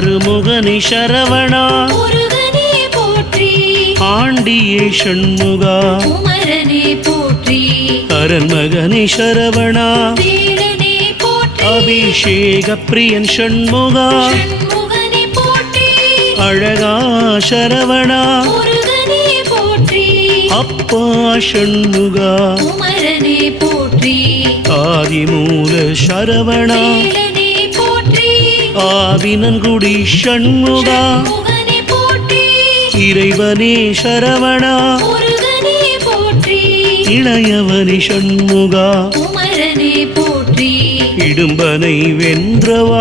அருமுகனே சரவணா முருகனே போற்றி ஆண்டியே ஷண்முகா குமரனே போற்றி அரண்மகனே சரவணா வேலனே போற்றி அபிஷேக பிரியன் ஷண்முகா ஷண்முகனே போற்றி அழகா சரவணா முருகனே போற்றி அப்பா ஷண்முகா குமரனே போற்றி ஆதிமூல சரவணா வேலனே போற்றி ஆவினன்குடி ஷண்முகா ஷண்முகனே போற்றி இறைவனே சரவணா முருகனே போற்றி இளையவனே ஷண்முகா குமரனே போற்றி இடும்பனை வென்றவா